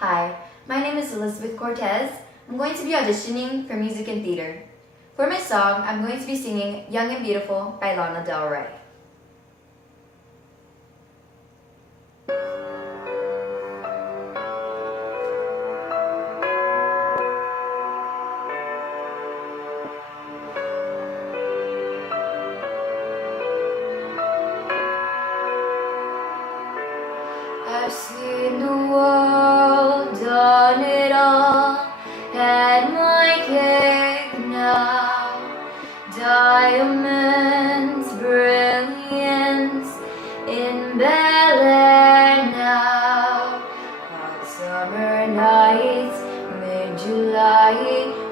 Hi, my name is Elizabeth Cortez. I'm going to be auditioning for music and theater. For my song, I'm going to be singing Young and Beautiful by Lana Del Rey. I've seen the world, done it all, had my cake now. Diamonds, brilliance in Bel Air now. Hot summer nights, mid-July,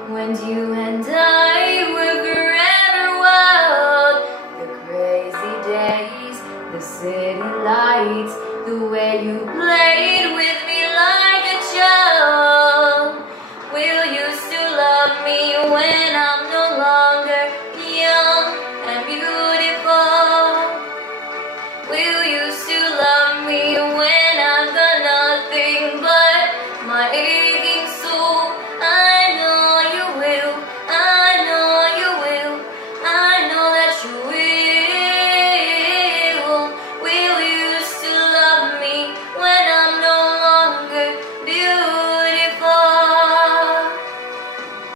when you and I were forever wild. The crazy days, the city lights, the way you played